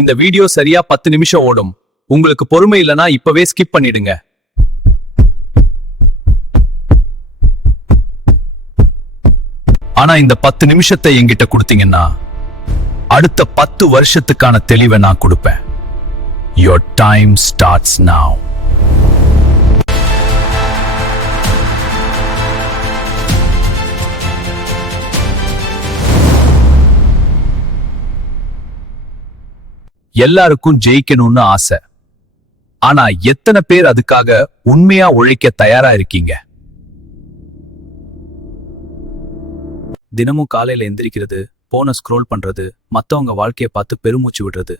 இந்த வீடியோ சரியா 10 நிமிஷம் ஓடும். உங்களுக்கு பொறுமை இல்லனா இப்பவே ஸ்கிப் பண்ணிடுங்க. ஆனா இந்த 10 நிமிஷத்தை என்கிட்ட கொடுத்தீங்கன்னா அடுத்த 10 வருஷத்துக்கான தெளிவை நான் கொடுப்பேன். Your time starts now. எல்லாருக்கும் ஜெயிக்கணும்னு ஆசை. ஆனா எத்தனை பேர் அதுக்காக உண்மையா உழைக்க தயாரா இருக்கீங்க? தினமும் காலையில எந்திரிக்கிறது, போன ஸ்க்ரோல் பண்றது, மத்தவங்க வாழ்க்கைய பார்த்து பெருமூச்சு விடுறது.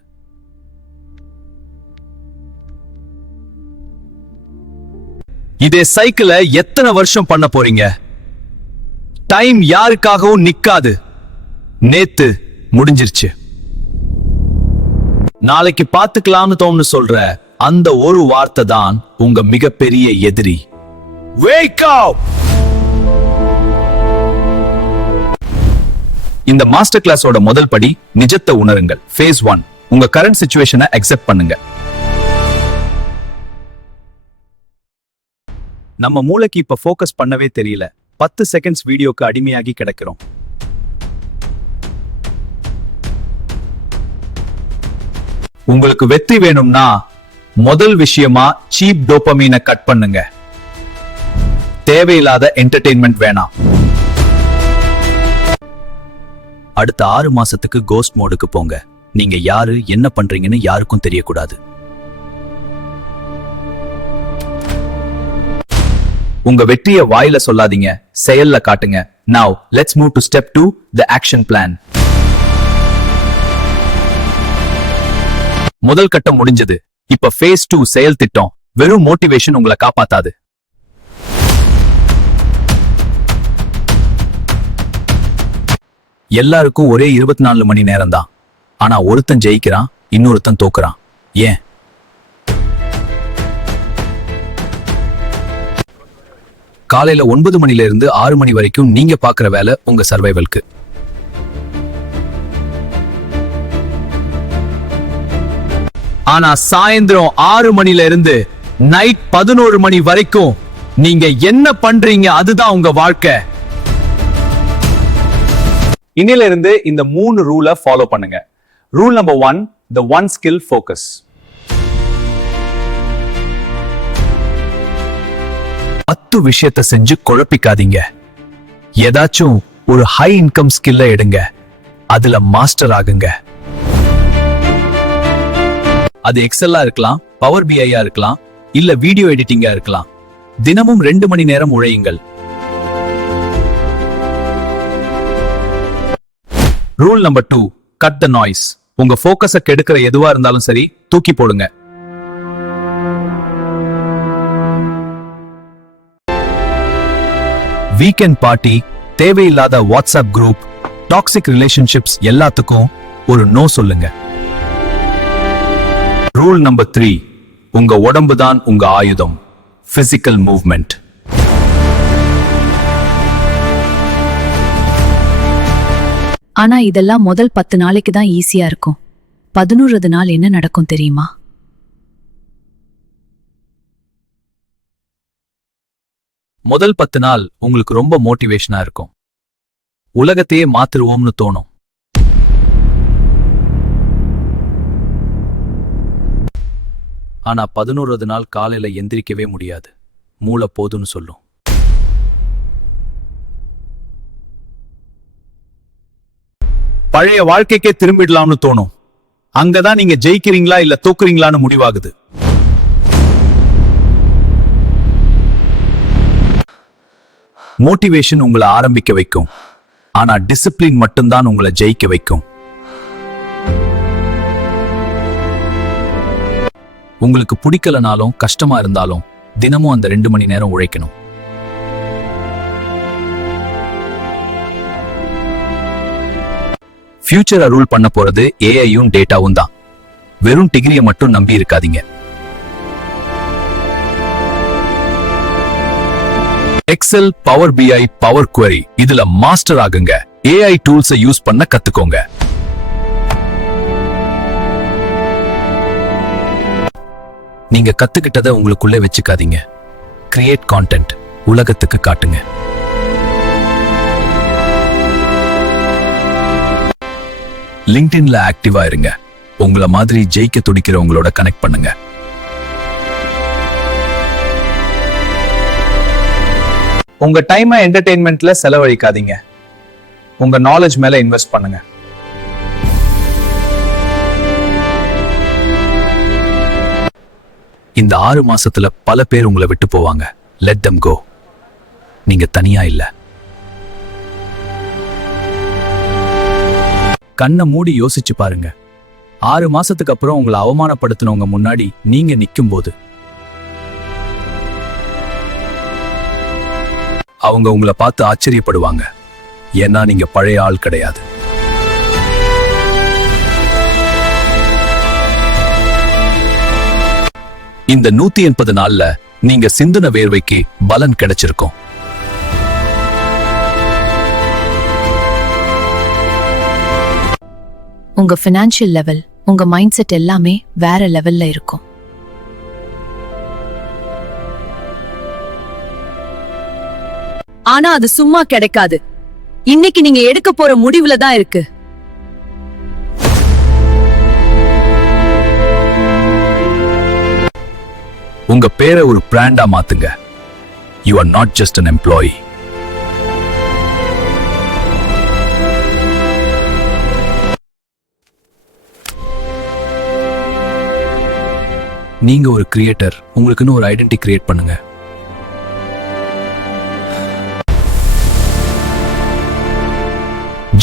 இதே சைக்கிள எத்தனை வருஷம் பண்ண போறீங்க? டைம் யாருக்காகவும் நிக்காது. நேத்து முடிஞ்சிருச்சு. நாளைக்கு பாத்துக்கலாம்னு தோணுன்னு சொல்ற அந்த ஒரு வார்த்தை தான் உங்க மிகப்பெரிய எதிரி. Wake up! இந்த மாஸ்டர் கிளாஸோட முதல் படி நிஜத்தை உணருங்கள். Phase 1, உங்க கரண்ட் சிச்சுவேஷனை அக்செப்ட் பண்ணுங்க. நம்ம மூளைக்கு இப்ப ஃபோக்கஸ் பண்ணவே தெரியல. 10 செகண்ட்ஸ் வீடியோக்கு அடிமையாகி கிடக்கிறோம். உங்களுக்கு வெற்றி வேணும்னா முதல் விஷயமா சீப் டோபமீனை கட் பண்ணுங்க. தேவையில்லாத என்டர்டெயின்மெண்ட் வேணாம். அடுத்த 6 மாசத்துக்கு கோஸ்ட் மோடுக்கு போங்க. நீங்க யாரு, என்ன பண்றீங்கன்னு யாருக்கும் தெரியக்கூடாது. உங்க வெற்றியை வாயில சொல்லாதீங்க, செயல்ல காட்டுங்க. Now let's move to step 2, the action plan. முதல் கட்டம் முடிஞ்சது. இப்ப phase 2, செயல் திட்டம். வெறும் மோட்டிவேஷன் உங்களை காப்பாத்தாது. எல்லாருக்கும் ஒரே 24 மணி நேரம் தான். ஆனா ஒருத்தன் ஜெயிக்கிறான், இன்னொருத்தன் தோக்குறான். ஏன்? காலையில 9 மணில இருந்து 6 மணி வரைக்கும் நீங்க பாக்குற வேலை உங்க சர்வைவல்க்கு. ஆனா சாயந்தரம் 6 மணில இருந்து நைட் 11 மணி வரைக்கும் நீங்க என்ன பண்றீங்க, அதுதான் உங்க வாழ்க்கை. இன்னில இருந்து இந்த 3 ரூலை ஃபாலோ பண்ணுங்க. Rule number 1, the one skill focus. பத்து விஷயத்தை செஞ்சு குழப்பிக்காதீங்க. ஏதாச்சும் ஒரு ஹை இன்கம் ஸ்கில்ல எடுங்க. அதுல மாஸ்டர் ஆகுங்க. அது எக்ஸலா இருக்கலாம், பவர் பிஐயா இருக்கலாம், இல்ல வீடியோ எடிட்டிங்கா இருக்கலாம். தினமும் 2 மணி நேரம் உழையுங்கள். Rule number 2, cut the noise. உங்க போக்கஸ கெடுக்கிற எதுவா இருந்தாலும் சரி, தூக்கி போடுங்க. வீக்கெண்ட் பார்ட்டி, தேவையில்லாத வாட்ஸ்அப் குரூப், டாக்ஸிக் ரிலேஷன்ஷிப்ஸ் எல்லாத்துக்கும் ஒரு நோ சொல்லுங்க. ரூல் நம்பர் 3, உங்க உடம்பு தான் உங்க ஆயுதம். Physical movement. ஆனா இதெல்லாம் முதல் 10 நாளைக்கு தான் ஈஸியா இருக்கும். 11வது நாள் என்ன நடக்கும் தெரியுமா? முதல் 10 நாள் உங்களுக்கு ரொம்ப மோட்டிவேஷனா இருக்கும். உலகத்தையே மாத்திருவோம்னு தோணும். ஆனா 11வது நாள் காலையில எந்திரிக்கவே முடியாது. மூளை போதுன்னு சொல்லும். பழைய வாழ்க்கைக்கே திரும்பிடலாம்னு தோணும். அங்கதான் நீங்க ஜெயிக்கிறீங்களா இல்ல தோக்குறீங்களான்னு முடிவாகுது. மோட்டிவேஷன் உங்களை ஆரம்பிக்க வைக்கும். ஆனா டிசிப்ளின் மட்டும்தான் உங்களை ஜெயிக்க வைக்கும். உங்களுக்கு பிடிக்கலனாலும் கஷ்டமா இருந்தாலும் தினமும் அந்த 2 மணி நேரம் உழைக்கணும். ஃபியூச்சரை ரூல் பண்ண போறது ஏஐயும் டேட்டாவும் தான். வெறும் டிகிரியை மட்டும் நம்பி இருக்காதீங்க. எக்ஸல், பவர் பிஐ, பவர் குவரி இதுல மாஸ்டர் ஆகுங்க. ஏஐ டூல்ஸை யூஸ் பண்ண கத்துக்கோங்க. நீங்க கத்துக்கிட்டதை உங்களுக்குள்ளே வச்சுக்காதீங்க. கிரியேட் கான்டென்ட், உலகத்துக்கு காட்டுங்க. லிங்க்டின்ல ஆக்டிவா இருங்க. உங்களை மாதிரி ஜெயிக்க துடிக்கிறவங்களோட கனெக்ட் பண்ணுங்க. உங்க டைமை என்டர்டெயின்மெண்ட்ல செலவழிக்காதீங்க. உங்க நாலேஜ் மேல இன்வெஸ்ட் பண்ணுங்க. இந்த 6 மாசத்துல பல பேர் உங்களை விட்டு போவாங்க. Let them go. நீங்க தனியா இல்ல. கண்ணை மூடி யோசிச்சு பாருங்க. 6 மாசத்துக்கு அப்புறம் உங்களை அவமானப்படுத்தினவங்க முன்னாடி நீங்க நிக்கும் போது அவங்க உங்களை பார்த்து ஆச்சரியப்படுவாங்க. ஏன்னா நீங்க பழைய ஆள் கிடையாது. இந்த 180 நாள்ல நீங்க சிந்துன வேர்வைக்கு பலன் கிடைச்சிருக்கும். உங்க ஃபினான்ஷியல் லெவல், உங்க மைண்ட் செட் எல்லாமே வேற லெவல்ல இருக்கும். ஆனா அது சும்மா கிடைக்காது. இன்னைக்கு நீங்க எடுக்க போற முடிவுல தான் இருக்கு. உங்க பேரை ஒரு பிராண்டா மாத்துங்க. You are not just an employee. நீங்க ஒரு கிரியேட்டர். உங்களுக்குன்னு ஒரு ஐடென்டிட்டி கிரியேட் பண்ணுங்க.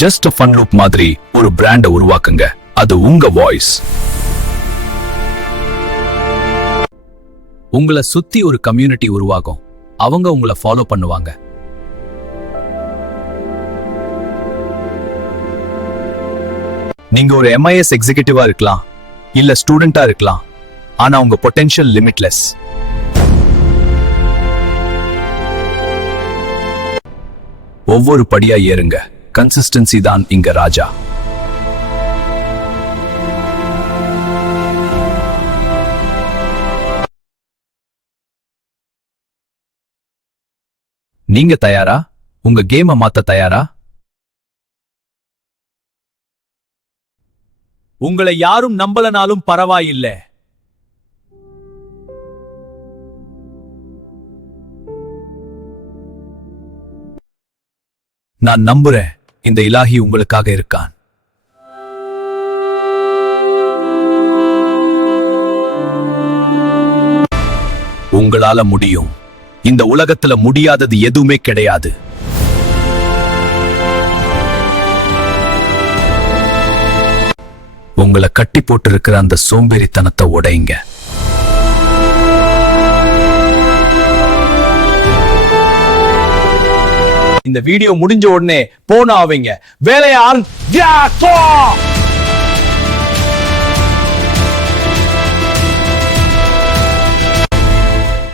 ஜஸ்ட் a ஃபன் லூப் மாதிரி ஒரு பிராண்டை உருவாக்குங்க. அது உங்க வாய்ஸ். உங்களை சுத்தி ஒரு கம்யூனிட்டி உருவாகும். அவங்க உங்களை ஃபாலோ பண்ணுவாங்க. நீங்க ஒரு MIS எக்ஸிகியூட்டிவா இருக்கலாம், இல்ல ஸ்டூடெண்டா இருக்கலாம். ஆனா உங்க பொட்டென்ஷியல் லிமிட்லெஸ். ஒவ்வொரு படியா ஏறுங்க. கன்சிஸ்டன்சி தான் இங்க ராஜா. நீங்க தயாரா? உங்க கேமை மாத்த தயாரா? உங்களை யாரும் நம்பலனாலும் பரவாயில்ல. நான் நம்புறேன் இந்த இலாஹி உங்களுக்காக இருக்கான். உங்களால முடியும். இந்த உலகத்துல முடியாதது எதுவுமே கிடையாது. உங்களை கட்டி போட்டிருக்கிற அந்த சோம்பேறித்தனத்தை உடைங்க. இந்த வீடியோ முடிஞ்ச உடனே போன ஆவீங்க. வேலையை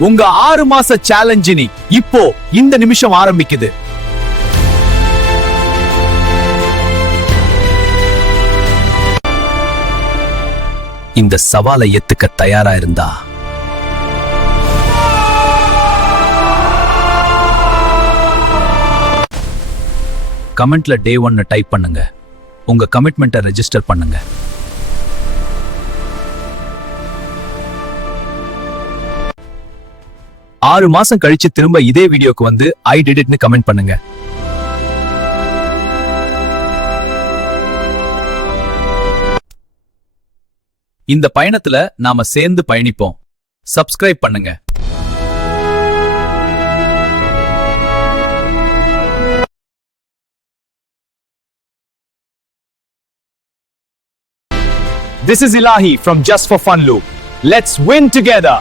உங்க 6 மாச சேலஞ்ச் இப்போ இந்த நிமிஷம் ஆரம்பிக்குது. இந்த சவாலை ஏத்துக்க தயாரா இருந்தா கமெண்ட்ல Day 1 டைப் பண்ணுங்க. உங்க கமிட்மெண்ட்டை ரெஜிஸ்டர் பண்ணுங்க. ஆறு மாசம் கழிச்சு திரும்ப இதே வீடியோக்கு வந்து ஐ டிட் இட்னு கமெண்ட் பண்ணுங்க. இந்த பயணத்துல நாம சேர்ந்து பயணிப்போம். சப்ஸ்கிரைப் பண்ணுங்க. This is Ilahi from Just for Fun Loop. Let's win together.